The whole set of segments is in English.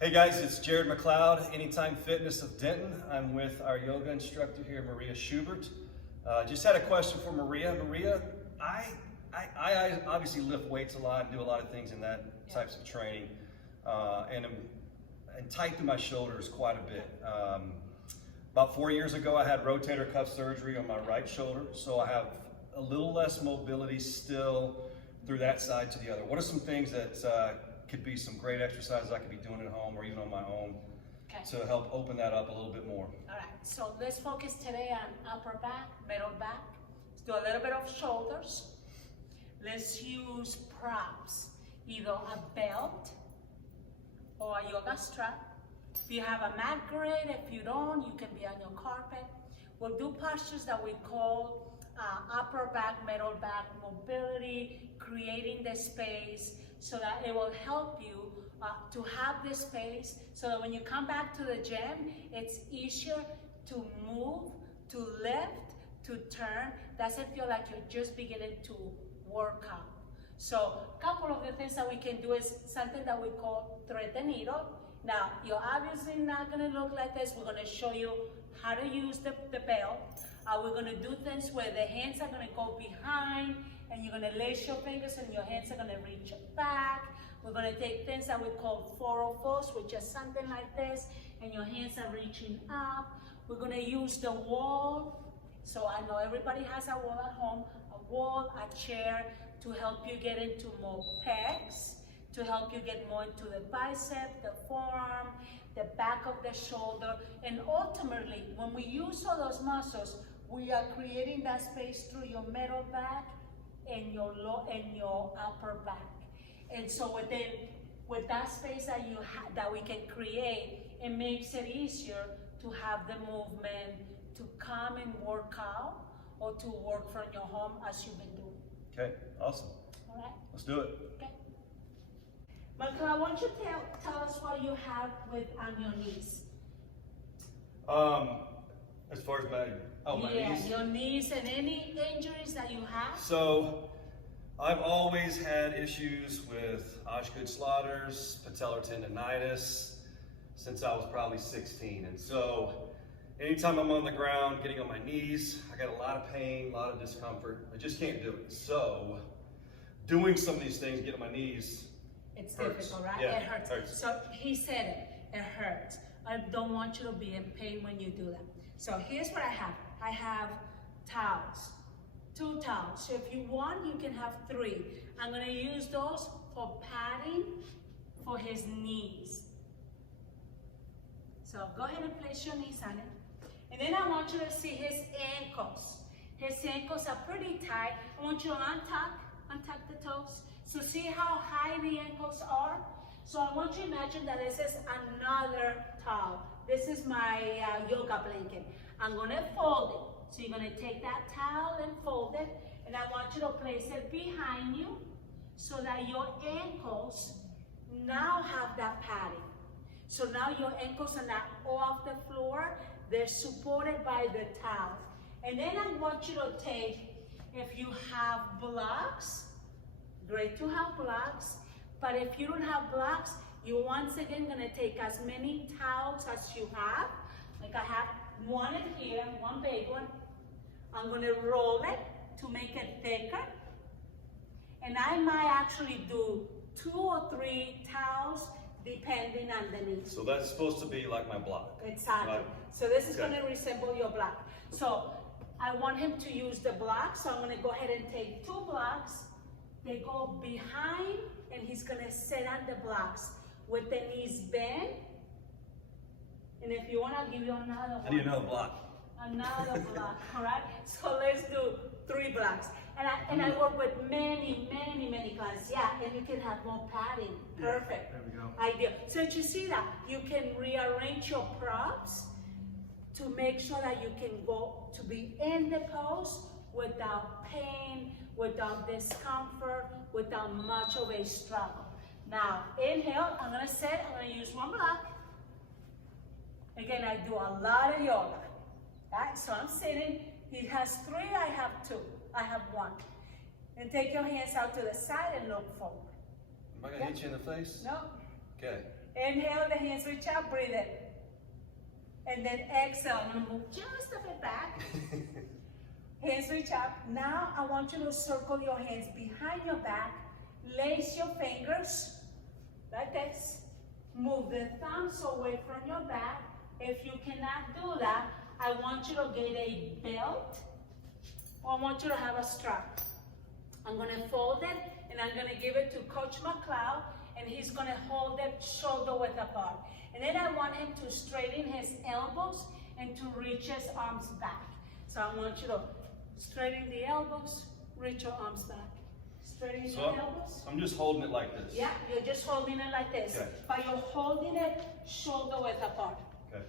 Hey guys, it's Jared McLeod, Anytime Fitness of Denton. I'm with our yoga instructor here, Maria Shubert. Just had a question for Maria. Maria, I obviously lift weights a lot and do a lot of things in that types of training, and tighten my shoulders quite a bit. About 4 years ago, I had rotator cuff surgery on my right shoulder, so I have a little less mobility still through that side to the other. What are some things that could be some great exercises I could be doing at home or even on my own to help open that up a little bit more? All right, so let's focus today on upper back, middle back. Let's do a little bit of shoulders. Let's use props, either a belt or a yoga strap. If you have a mat, great. If you don't, you can be on your carpet. We'll do postures that we call upper back, middle back mobility, creating the space so that it will help you to have this space so that when you come back to the gym, it's easier to move, to lift, to turn. Doesn't feel like you're just beginning to work out. So a couple of the things that we can do is something that we call thread the needle. Now, you're obviously not gonna look like this. We're gonna show you how to use the belt. We're gonna do things where the hands are gonna go behind and you're gonna lace your fingers and your hands are gonna reach back. We're gonna take things that we call 404s, which is something like this, and your hands are reaching up. We're gonna use the wall. So I know everybody has a wall at home, a wall, a chair, to help you get into more pecs, to help you get more into the bicep, the forearm, the back of the shoulder, and ultimately, when we use all those muscles, we are creating that space through your middle back and your upper back. And so with that space that we can create, it makes it easier to have the movement to come and work out or to work from your home as you've been doing. Okay, awesome. All right. Let's do it. Okay. Michael, why don't you tell us what you have on your knees? As far as my knees? Your knees and any injuries that you have. So, I've always had issues with Osgood-Schlatter's, patellar tendonitis, since I was probably 16. And so, anytime I'm on the ground, getting on my knees, I got a lot of pain, a lot of discomfort. I just can't do it. So, doing some of these things, getting on my knees, it's hurts. difficult, right? Yeah, it hurts. So he said it hurts. I don't want you to be in pain when you do that. So here's what I have. I have towels, 2 towels. So if you want, you can have 3. I'm gonna use those for padding for his knees. So go ahead and place your knees on it. And then I want you to see his ankles. His ankles are pretty tight. I want you to untuck the toes. So see how high the ankles are? So I want you to imagine that this is another towel. This is my yoga blanket. I'm gonna fold it. So you're gonna take that towel and fold it, and I want you to place it behind you so that your ankles now have that padding. So now your ankles are not off the floor, they're supported by the towel. And then I want you to take, if you have blocks, great to have blocks, but if you don't have blocks, you're once again gonna take as many towels as you have. Like I have one in here, one big one. I'm gonna roll it to make it thicker. And I might actually do 2 or 3 towels depending on the need. So that's supposed to be like my block. Exactly. Right. So this is gonna resemble your block. So I want him to use the block, so I'm gonna go ahead and take 2 blocks. They go behind, and he's gonna sit on the blocks with the knees bent. And if you want, I'll give you another one. I need another block. Another block, all right? So let's do 3 blocks. And I work with many clients. Yeah, and you can have more padding. Perfect. There we go. Ideal. So you see that you can rearrange your props to make sure that you can go to be in the pose without pain, without discomfort, without much of a struggle. Now, inhale, I'm gonna sit, I'm gonna use 1 block. Again, I do a lot of yoga. Right? So I'm sitting, he has 3, I have 2, I have 1. And take your hands out to the side and look forward. Am I gonna hit you in the face? No. Okay. Inhale, the hands reach out, breathe it. And then exhale, I'm gonna move just a bit back. Hands reach up. Now I want you to circle your hands behind your back. Lace your fingers like this. Move the thumbs away from your back. If you cannot do that, I want you to get a belt, or I want you to have a strap. I'm gonna fold it and I'm gonna give it to Coach McLeod, and he's gonna hold it shoulder width apart. And then I want him to straighten his elbows and to reach his arms back. So I want you to straighten the elbows, reach your arms back. Straighten your elbows. I'm just holding it like this. Yeah, you're just holding it like this. Okay. But you're holding it shoulder width apart. Okay.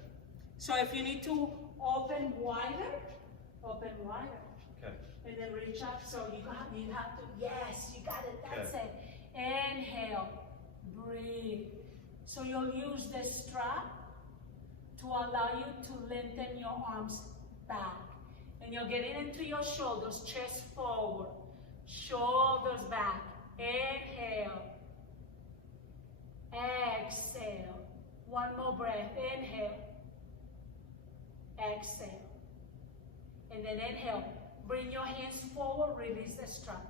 So if you need to open wider, open wider. Okay. And then reach up, so you have to, yes, you got it, that's it. Inhale, breathe. So you'll use the strap to allow you to lengthen your arms back. And you're getting into your shoulders, chest forward, shoulders back. Inhale, exhale. One more breath, inhale, exhale. And then inhale. Bring your hands forward, release the strap.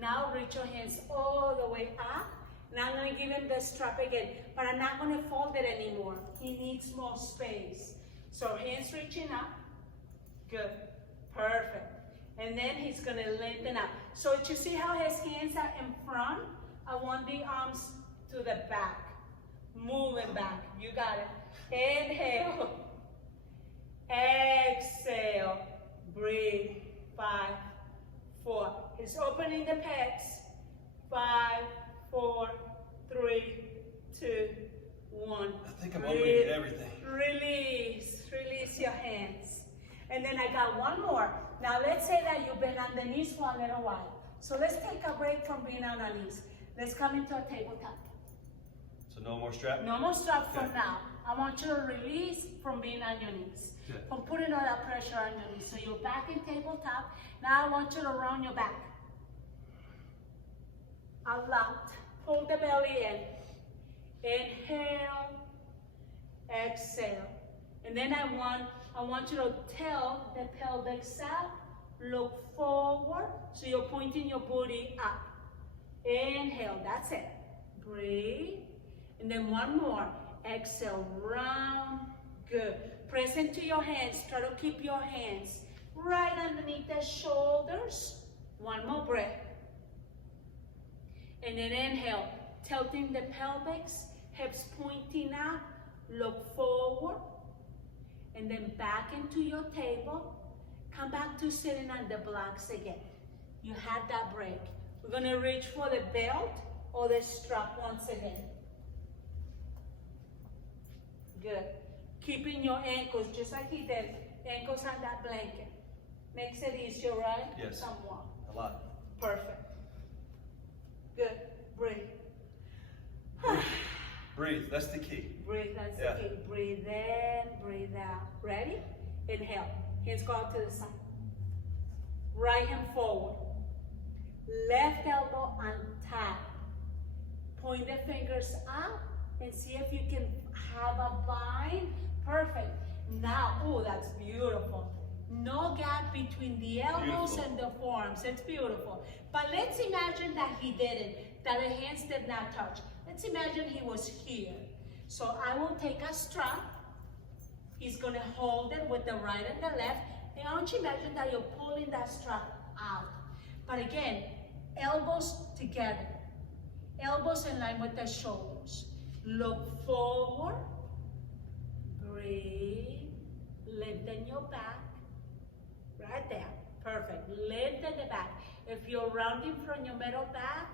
Now reach your hands all the way up. Now I'm going to give him the strap again, but I'm not going to fold it anymore. He needs more space. So hands reaching up. Good. Perfect. And then he's going to lengthen up. So you see how his hands are in front? I want the arms to the back. Moving back. You got it. Inhale. Exhale. Breathe. 5, 4. He's opening the pecs. 5, 4, 3, 2, 1. I think I'm opening everything. Release. Release your hands. And then I got one more. Now let's say that you've been on the knees for a little while. So let's take a break from being on our knees. Let's come into a tabletop. So no more strap? No more strap for now. I want you to release from being on your knees. Okay. From putting all that pressure on your knees. So you're back in tabletop. Now I want you to round your back. Out loud. Pull the belly in. Inhale. Exhale. And then I want you to tell the pelvic out. Look forward. So you're pointing your booty up. Inhale. That's it. Breathe. And then one more. Exhale. Round. Good. Press into your hands. Try to keep your hands right underneath the shoulders. One more breath. And then inhale. Tilting the pelvis. Hips pointing up. Look forward. And then back into your table. Come back to sitting on the blocks again. You had that break. We're going to reach for the belt or the strap once again. Good. Keeping your ankles just like he did. Ankles on that blanket. Makes it easier, right? Yes. Somewhat. A lot. Perfect. Good. Breathe. Breathe. That's the key. Breathe, that's Yeah. the key. Breathe in, breathe out. Ready? Inhale. Hands go out to the side. Right hand forward. Left elbow on tap. Point the fingers up and see if you can have a bind. Perfect. Now, oh, that's beautiful. No gap between the elbows Beautiful. and the forearms. It's beautiful. But let's imagine that he didn't, that the hands did not touch. Let's imagine he was here. So I will take a strap. He's going to hold it with the right and the left. And I want you to imagine that you're pulling that strap out. But again, elbows together. Elbows in line with the shoulders. Look forward. Breathe. Lengthen your back. Right there. Perfect. Lengthen the back. If you're rounding from your middle back,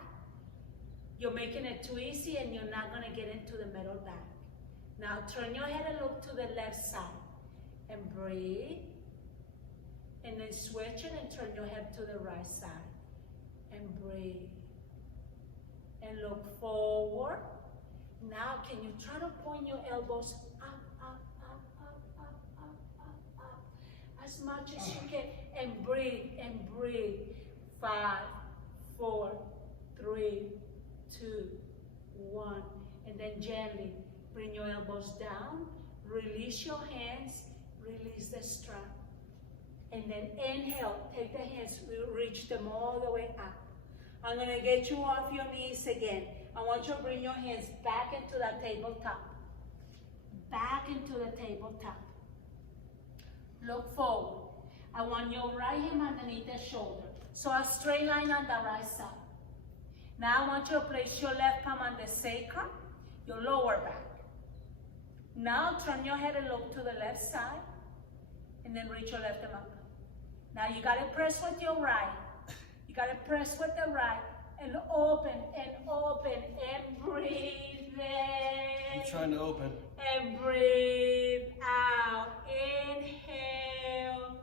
you're making it too easy and you're not going to get into the middle back. Now turn your head and look to the left side. And breathe. And then switch it and turn your head to the right side. And breathe. And look forward. Now can you try to point your elbows up, up, up, up, up, up, up, up. As much as you can. And breathe, and breathe. 5, 4, 3, 2, 1. And then gently bring your elbows down, release your hands, release the strap. And then inhale, take the hands, reach them all the way up. I'm gonna get you off your knees again. I want you to bring your hands back into the tabletop. Back into the tabletop. Look forward. I want your right hand underneath the shoulder. So a straight line on the right side. Now I want you to place your left palm on the sacrum, your lower back. Now turn your head and look to the left side, and then reach your left arm up. Now you gotta press with your right. You gotta press with the right, and open, and breathe in. I'm trying to open. And breathe out. Inhale.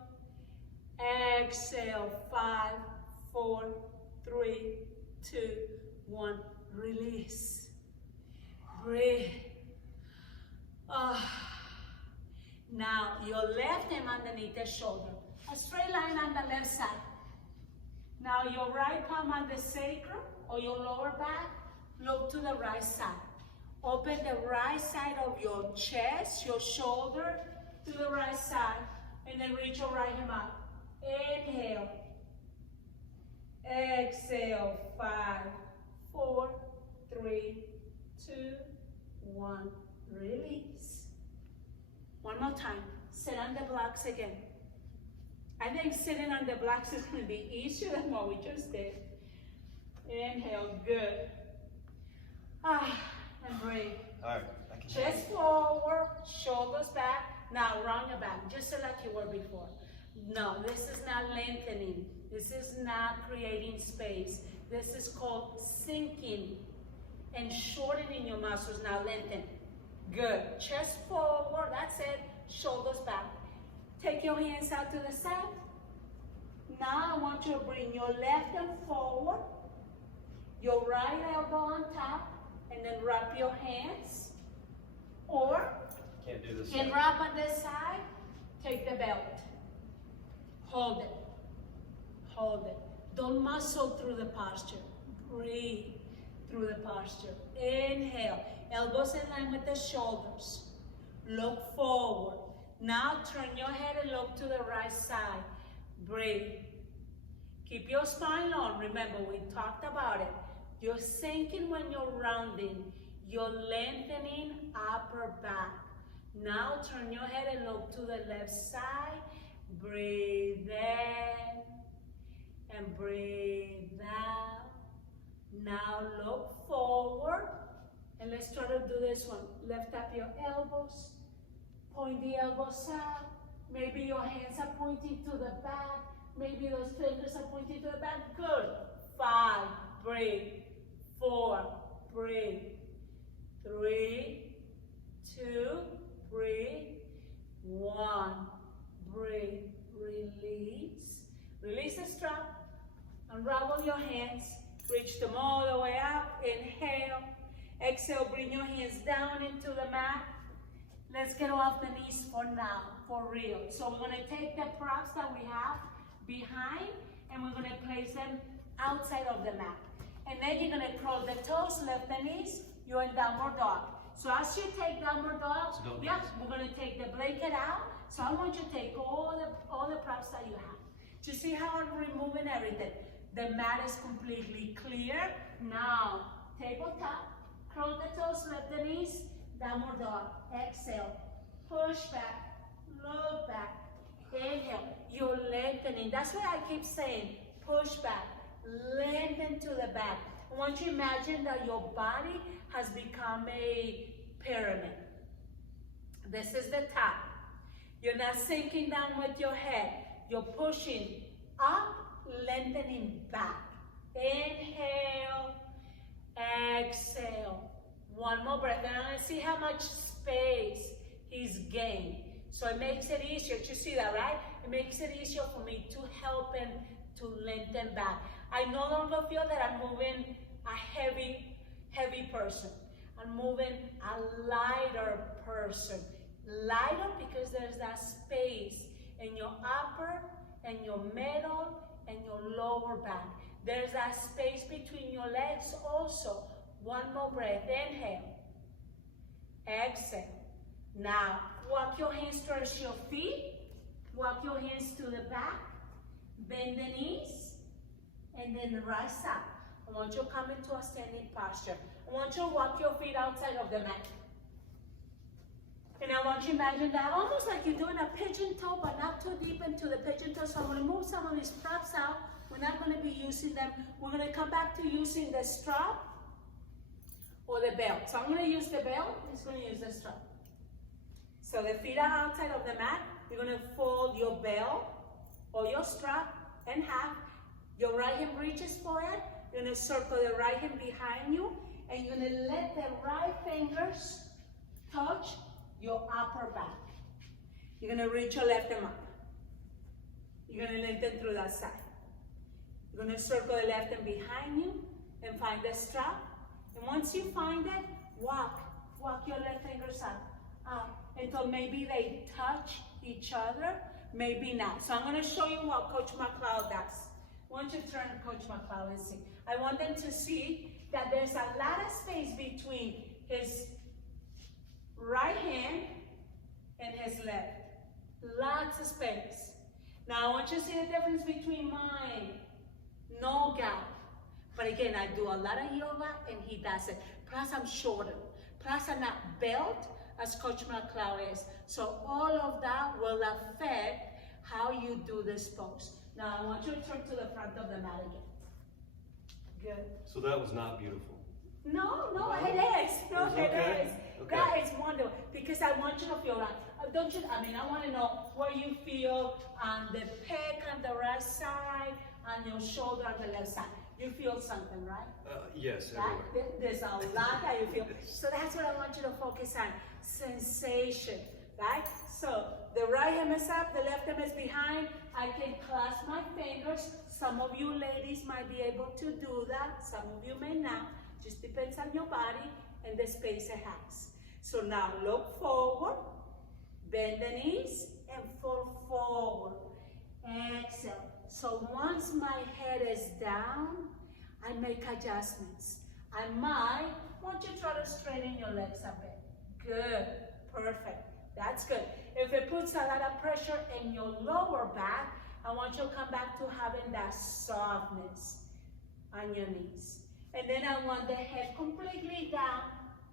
Exhale. 5, 4, 3, 2, 1. Release. Breathe. Now your left arm underneath the shoulder. A straight line on the left side. Now your right palm on the sacrum or your lower back. Look to the right side. Open the right side of your chest, your shoulder to the right side, and then reach your right hand up. Inhale. Exhale. 5, 4, 3, 2, 1. Release. One more time. Sit on the blocks again. I think sitting on the blocks is going to be easier than what we just did. Inhale. Good. And breathe. All right. I can Chest forward, shoulders back. Now round your back, just like you were before. No, this is not lengthening. This is not creating space. This is called sinking and shortening your muscles. Now lengthen. Good. Chest forward, that's it. Shoulders back. Take your hands out to the side. Now I want you to bring your left arm forward, your right elbow on top, and then wrap your hands. Or Can't do this. you can wrap on this side, take the belt. Hold it. Hold it. Don't muscle through the posture. Breathe through the posture. Inhale. Elbows in line with the shoulders. Look forward. Now turn your head and look to the right side. Breathe. Keep your spine long. Remember, we talked about it. You're sinking when you're rounding. You're lengthening upper back. Now turn your head and look to the left side. Breathe in and breathe out. Now look forward. And let's try to do this one. Lift up your elbows. Point the elbows out. Maybe your hands are pointing to the back. Maybe those fingers are pointing to the back. Good. 5. Breathe. 4. Breathe. 3. 2. Breathe. 1. Breathe. Release. Release the strap. Unravel your hands. Reach them all the way up. Inhale. Exhale. Bring your hands down into the mat. Let's get off the knees for now, for real. So we're going to take the props that we have behind and we're going to place them outside of the mat. And then you're going to curl the toes, lift the knees, you're in downward dog. So as you take downward dog, we're going to take the blanket out. So I want you to take all the props that you have. Do you see how I'm removing everything? The mat is completely clear. Now, tabletop, curl the toes, lift the knees, downward dog. Exhale. Push back. Look back. Inhale. You're lengthening. That's why I keep saying push back. Lengthen to the back. I want you to imagine that your body has become a pyramid. This is the top. You're not sinking down with your head. You're pushing up, lengthening back. Inhale. Exhale. One more breath, and I'm going to see how much space he's gained. So it makes it easier. You see that, right? It makes it easier for me to help him to lengthen back. I no longer feel that I'm moving a heavy person. I'm moving a lighter person. Lighter because there's that space in your upper and your middle and your lower back. There's that space between your legs also. One more breath. Inhale. exhale. Now, walk your hands towards your feet, walk your hands to the back, bend the knees, and then rise up. I want you to come into a standing posture. I want you to walk your feet outside of the mat. And I want you to imagine that almost like you're doing a pigeon toe, but not too deep into the pigeon toe. So I'm going to move some of these props out. We're not going to be using them. We're going to come back to using the strap or the belt. So I'm going to use the belt. He's going to use the strap. So the feet are outside of the mat. You're going to fold your belt or your strap in half. Your right hand reaches for it. You're going to circle the right hand behind you. And you're going to let the right fingers touch your upper back. You're going to reach your left arm up. You're going to lengthen through that side. You're going to circle the left hand behind you and find the strap. And once you find it, walk your left fingers up until maybe they touch each other, maybe not. So I'm going to show you what Coach McLeod does. Why don't you turn to Coach McLeod and see? I want them to see that there's a lot of space between his right hand and his left. Lots of space. Now I want you to see the difference between mine. No gap. But again, I do a lot of yoga and he does it. Plus I'm shorter. Plus I'm not built as Coach McLeod is. So all of that will affect how you do this pose. Now I want you to turn to the front of the mat again. Good. So that was not beautiful. No, No? it is. No, It's it okay? is. Okay. That is wonderful because I want you to feel that. Don't you? I mean, I want to know where you feel on the pec on the right side, on your shoulder on the left side. You feel something, right? Yes, Right? everywhere. There's a lot that you feel. So that's what I want you to focus on. Sensation, right? So the right hand is up, the left hand is behind. I can clasp my fingers. Some of you ladies might be able to do that. Some of you may not. Just depends on your body and the space it has. So now look forward, bend the knees, and fall forward. Exhale. So once my head is down, I make adjustments. I might want you to try to straighten your legs a bit. Good. Perfect. That's good. If it puts a lot of pressure in your lower back, I want you to come back to having that softness on your knees. And then I want the head completely down,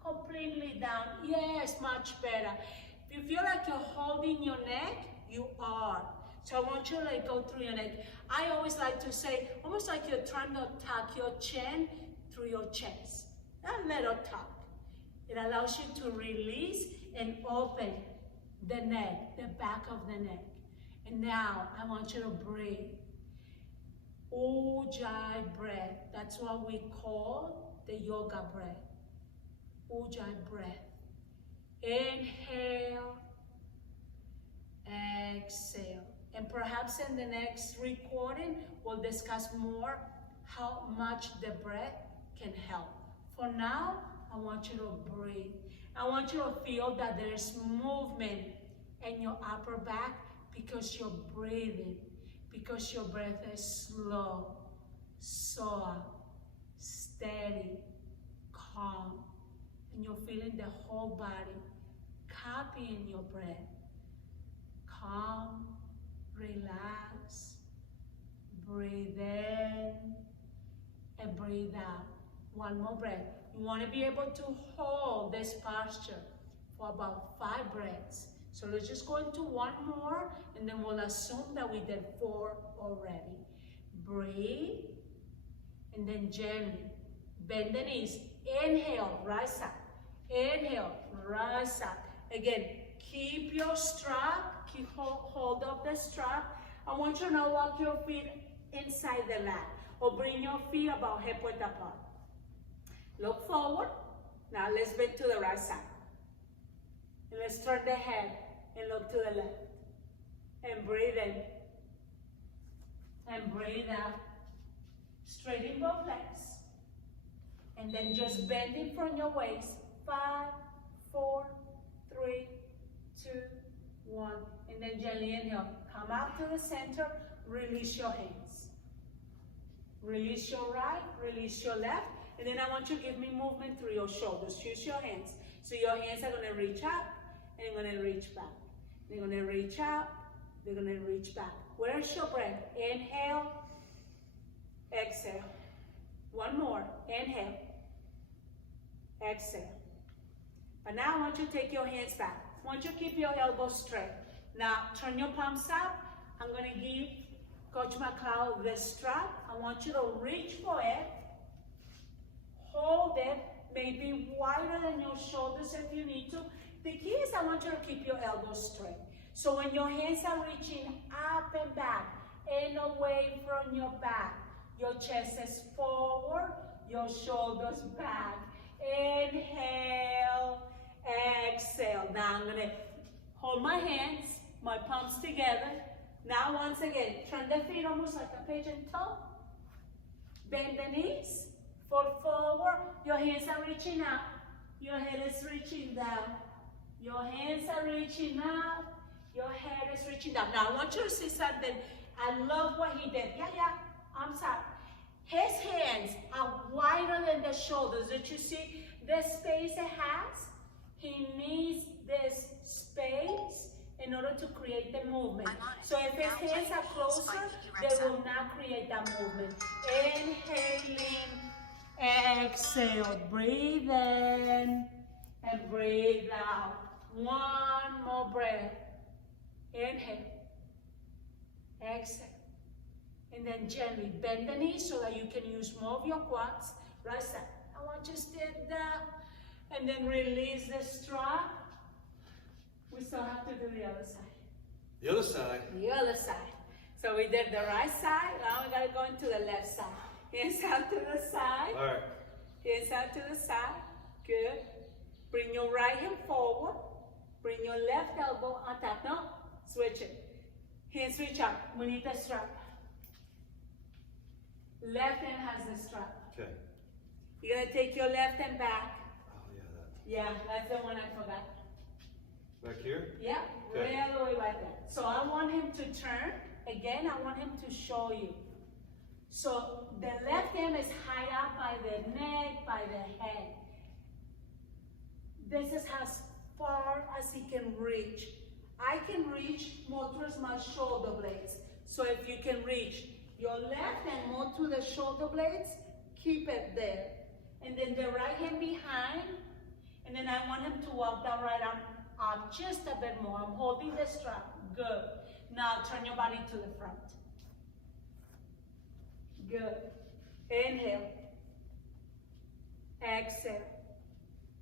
completely down. Yes, much better. If you feel like you're holding your neck, you are. So I want you to like go through your neck. I always like to say, almost like you're trying to tuck your chin through your chest. A little tuck. It allows you to release and open the neck, the back of the neck. And now I want you to breathe. Ujjayi breath. That's what we call the yoga breath. Ujjayi breath. Inhale, exhale. And perhaps in the next recording, we'll discuss more how much the breath can help. For now, I want you to breathe. I want you to feel that there's movement in your upper back because you're breathing, because your breath is slow, soft, steady, calm, and you're feeling the whole body copying your breath. Calm, relax, breathe in, and breathe out. One more breath. You want to be able to hold this posture for about 5 breaths. So let's just go into one more, and then we'll assume that we did 4 already. Breathe, and then gently bend the knees. Inhale, rise up. Inhale, rise up. Again, keep your strap, keep hold of the strap. I want you to now walk your feet inside the mat, or bring your feet about hip width apart. Look forward. Now let's bend to the right side. And let's turn the head and look to the left. And breathe in. And breathe out. Straighten both legs. And then just bend it from your waist. 5, 4, 3, 2, 1. And then gently inhale. Come out to the center. Release your hands. Release your right. Release your left. And then I want you to give me movement through your shoulders. Use your hands. So your hands are gonna reach up and gonna reach back. They're gonna reach up, they're gonna reach back. Where's your breath? Inhale, exhale. One more, inhale, exhale. And now I want you to take your hands back. I want you to keep your elbows straight. Now turn your palms up. I'm gonna give Coach McLeod the strap. I want you to reach for it. Hold it, maybe wider than your shoulders if you need to. The key is I want you to keep your elbows straight. So when your hands are reaching up and back and away from your back, your chest is forward, your shoulders back. Inhale, exhale. Now I'm gonna hold my hands, my palms together. Now once again, turn the feet almost like a pigeon toe. Bend the knees, foot forward. Your hands are reaching up. Your head is reaching down. Your hands are reaching up. Your head is reaching down. Now I want you to see something. I love what he did. Yeah, I'm sorry. His hands are wider than the shoulders. Did you see the space it has? He needs this space in order to create the movement. So if his hands are closer, they will not create that movement. Inhaling, exhale, breathe in and breathe out. One more breath. Inhale, exhale. And then gently bend the knees so that you can use more of your quads. Right side. I want you to stand down and then release the strap. We still have to do the other side. The other side. The other side. So we did the right side. Now we gotta go into the left side. Hands out to the side. All right. Hands out to the side. Good. Bring your right hand forward. Bring your left elbow on top. No, switch it. Hands reach up. We need the strap. Left hand has the strap. Okay. You're gonna take your left hand back. Oh yeah, that. Yeah, that's the one I forgot. Back here? Yeah, Okay. right all the way right there. So I want him to turn. Again, I want him to show you. So the left hand is high up by the neck, by the head. This is as far as he can reach. I can reach more towards my shoulder blades. So if you can reach your left hand more to the shoulder blades, keep it there. And then the right hand behind, and then I want him to walk that right arm up just a bit more. I'm holding the strap. Good. Now turn your body to the front. Good. Inhale. Exhale.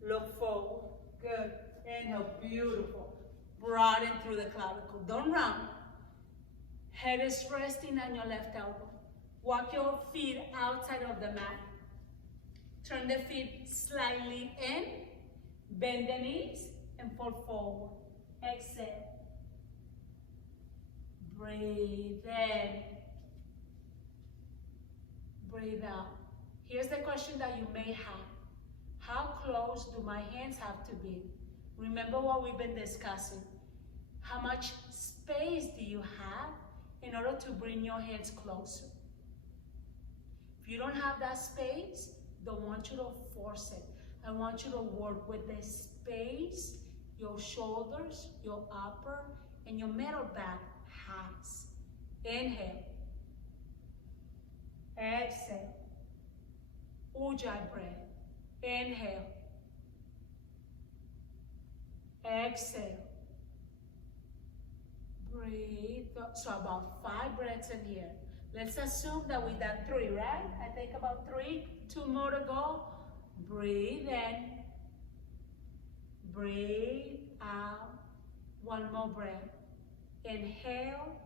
Look forward. Good. Inhale. Beautiful. Broaden through the clavicle. Don't round. Head is resting on your left elbow. Walk your feet outside of the mat. Turn the feet slightly in. Bend the knees and fall forward. Exhale. Breathe in. Breathe out. Here's the question that you may have. How close do my hands have to be? Remember what we've been discussing. How much space do you have in order to bring your hands closer? If you don't have that space, don't want you to force it. I want you to work with the space your shoulders, your upper, and your middle back has. Inhale. Exhale. Ujjayi breath. Inhale. Exhale. Breathe. So about 5 breaths in here. Let's assume that we done 3, right? I think about 3. 2 more to go. Breathe in. Breathe out. 1 more breath. Inhale.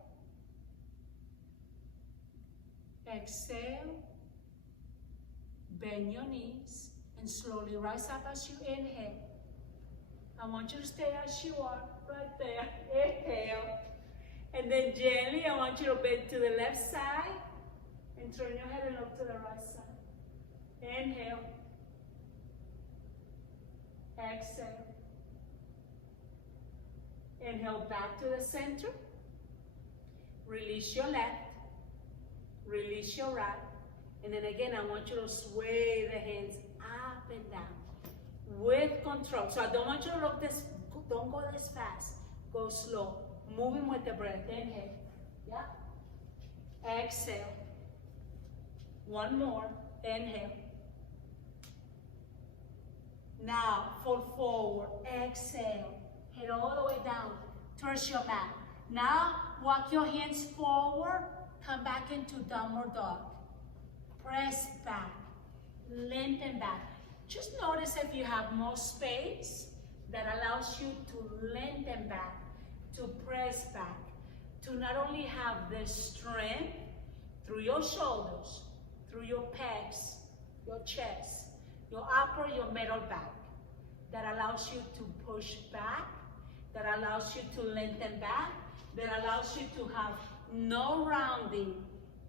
Exhale. Bend your knees and slowly rise up as you inhale. I want you to stay as you are, right there. Inhale. And then gently, I want you to bend to the left side and turn your head and look to the right side. Inhale. Exhale. Inhale back to the center. Release your left. Release your right. And then again, I want you to sway the hands up and down with control. So I don't want you to look this, don't go this fast. Go slow. Moving with the breath. Inhale. Yeah. Exhale. One more. Inhale. Now, fold forward. Exhale. Head all the way down towards your mat. Now, walk your hands forward. Come back into downward dog. Press back. Lengthen back. Just notice if you have more space that allows you to lengthen back, to press back, to not only have the strength through your shoulders, through your pecs, your chest, your upper, your middle back, that allows you to push back, that allows you to lengthen back, that allows you to have no rounding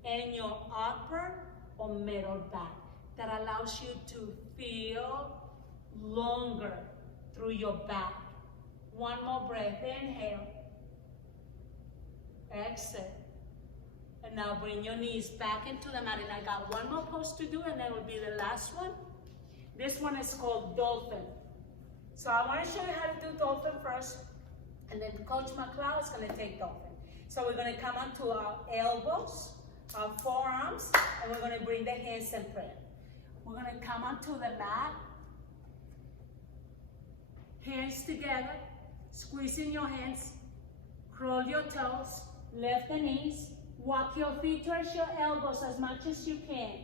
in your upper or middle back, that allows you to feel longer through your back. One more breath. Inhale. Exhale. And now bring your knees back into the mat. And I got one more pose to do, and that will be the last one. This one is called dolphin. So I want to show you how to do dolphin first, and then Coach McLeod is going to take dolphin. So we're going to come onto our elbows, our forearms, and we're going to bring the hands in prayer. We're going to come onto the mat, hands together, squeezing your hands, curl your toes, lift the knees, walk your feet towards your elbows as much as you can.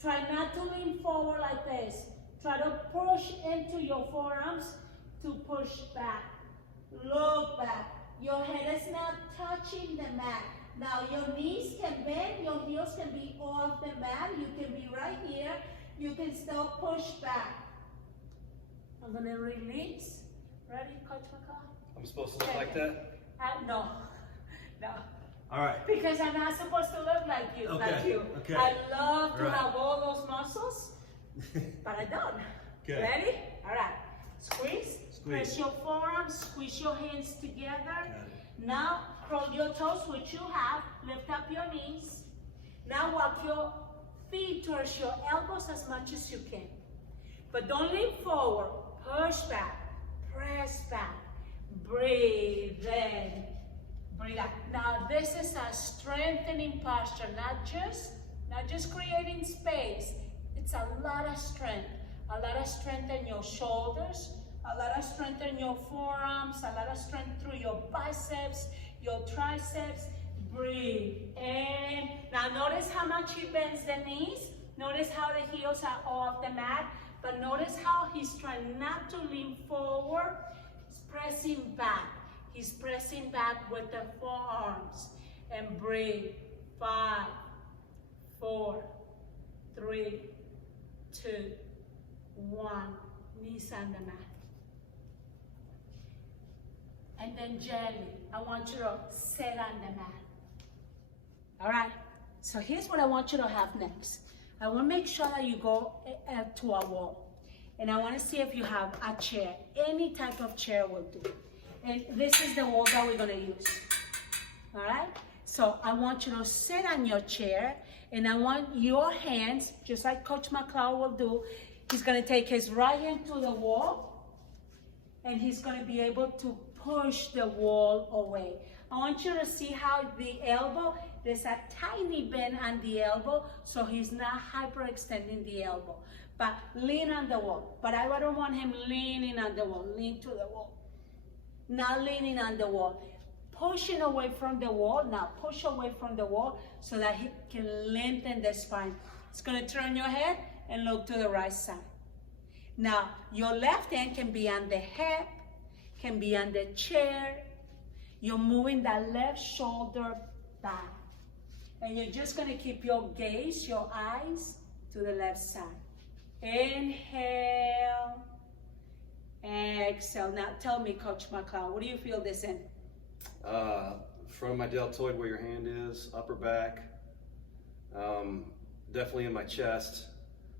Try not to lean forward like this. Try to push into your forearms to push back. Look back. Your head is not touching the mat. Now your knees can bend, your heels can be off the mat. You can be right here. You can still push back. I'm going to release. Ready, Coach McCall? I'm supposed to look like that? No. No. All right. Because I'm not supposed to look like you. Okay. Like you. Okay. I love to All right. have all those muscles, but I don't. Okay. Ready? All right. Squeeze. Squeeze. Press your forearms. Squeeze your hands together. Now, curl your toes, which you have. Lift up your knees. Now, walk your feet towards your elbows as much as you can. But don't lean forward. Push back. Press back. Breathe in. Breathe out. Now, this is a strengthening posture, not just creating space. It's a lot of strength. A lot of strength in your shoulders, a lot of strength in your forearms, a lot of strength through your biceps, your triceps. Breathe in. Now notice how much he bends the knees. Notice how the heels are off the mat. But notice how he's trying not to lean forward. He's pressing back. He's pressing back with the forearms. And breathe. 5, 4, 3, 2, 1. Knees on the mat. And then gently, I want you to sit on the mat. All right, so here's what I want you to have next. I want to make sure that you go to a wall. And I want to see if you have a chair. Any type of chair will do. And this is the wall that we're going to use. All right? So I want you to sit on your chair. And I want your hands, just like Coach McLeod will do, he's going to take his right hand to the wall. And he's going to be able to push the wall away. I want you to see how the elbow, there's a tiny bend on the elbow, so he's not hyperextending the elbow. But lean on the wall. But I don't want him leaning on the wall. Lean to the wall. Not leaning on the wall. Pushing away from the wall. Now push away from the wall so that he can lengthen the spine. It's going to turn your head and look to the right side. Now your left hand can be on the hip, can be on the chair. You're moving that left shoulder back. And you're just going to keep your gaze, your eyes to the left side. Inhale. Exhale. Now tell me, Coach McLeod, what do you feel this in? From my deltoid where your hand is, upper back, definitely in my chest.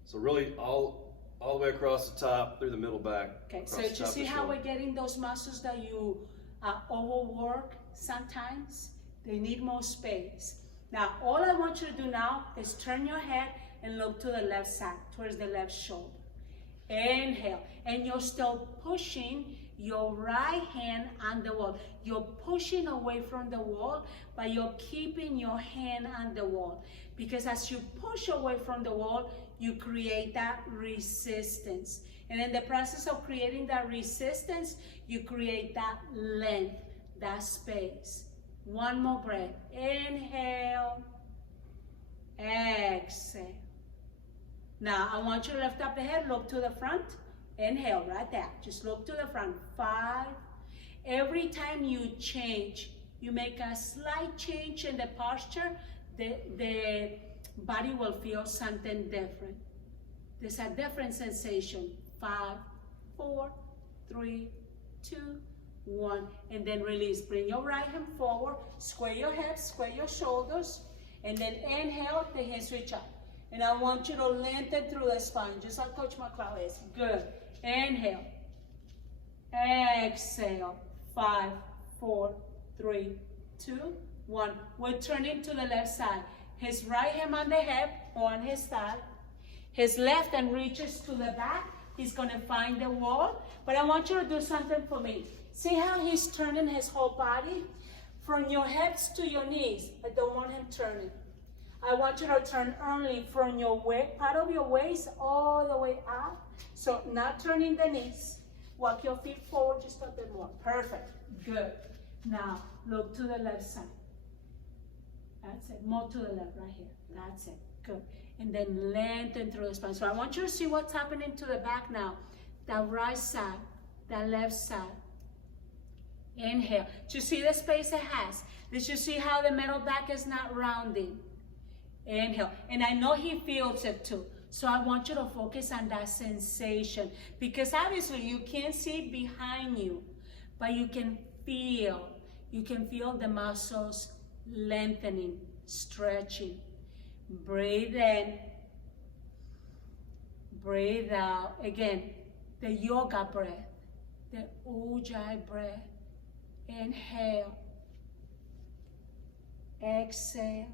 So really all the way across the top, through the middle back. Okay, so you see how we're getting those muscles that you overwork sometimes? They need more space. Now, all I want you to do now is turn your head and look to the left side, towards the left shoulder. Inhale, and you're still pushing your right hand on the wall. You're pushing away from the wall, but you're keeping your hand on the wall. Because as you push away from the wall, you create that resistance. And in the process of creating that resistance, you create that length, that space. One more breath. Inhale. Exhale. Now, I want you to lift up the head, look to the front. Inhale, right there. Just look to the front. 5. Every time you change, you make a slight change in the posture, the body will feel something different. There's a different sensation. 5, 4, 3, 2, 1. And then release. Bring your right hand forward. Square your hips, square your shoulders. And then inhale, the hands reach up. And I want you to lengthen through the spine, just like Coach McCloud is. Good. Inhale. Exhale. 5, 4, 3, 2, 1. We're turning to the left side. His right hand on the hip or on his thigh. His left hand reaches to the back. He's going to find the wall. But I want you to do something for me. See how he's turning his whole body? From your hips to your knees. I don't want him turning. I want you to turn only from your part of your waist all the way up. So not turning the knees. Walk your feet forward just a bit more. Perfect. Good. Now look to the left side. That's it. More to the left right here. That's it. Good. And then lengthen through the spine. So I want you to see what's happening to the back now. That right side. That left side. Inhale. Do you see the space it has? Did you see how the middle back is not rounding? Inhale. And I know he feels it too. So I want you to focus on that sensation. Because obviously you can't see behind you. But you can feel. You can feel the muscles lengthening, stretching. Breathe in. Breathe out. Again, the yoga breath. The ujjayi breath. Inhale. Exhale.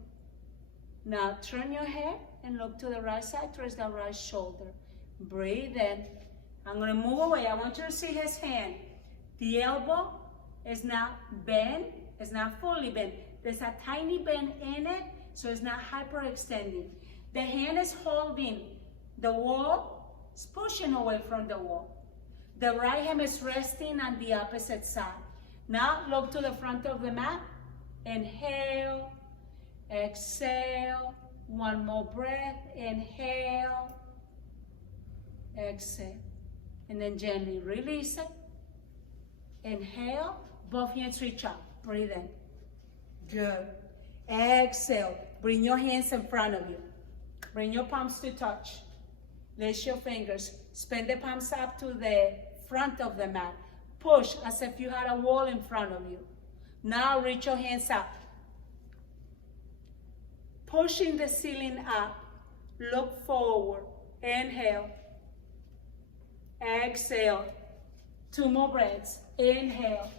Now turn your head and look to the right side towards the right shoulder. Breathe in. I'm going to move away. I want you to see his hand. The elbow is not bent. It's not fully bent. There's a tiny bend in it, so it's not hyperextending. The hand is holding the wall. It's pushing away from the wall. The right hand is resting on the opposite side. Now look to the front of the mat. Inhale. Exhale. One more breath. Inhale. Exhale. And then gently release it. Inhale. Both hands reach up. Breathe in. Good. Exhale. Bring your hands in front of you. Bring your palms to touch. Lace your fingers. Spin the palms up to the front of the mat. Push as if you had a wall in front of you. Now reach your hands up. Pushing the ceiling up. Look forward. Inhale. Exhale. 2 more breaths. Inhale.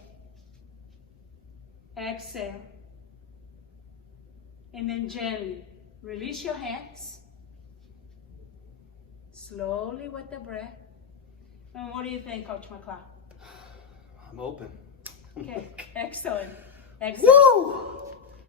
Exhale. And then gently release your hands. Slowly with the breath. And what do you think, Coach McCloud? I'm open. Okay, excellent. Excellent. Woo!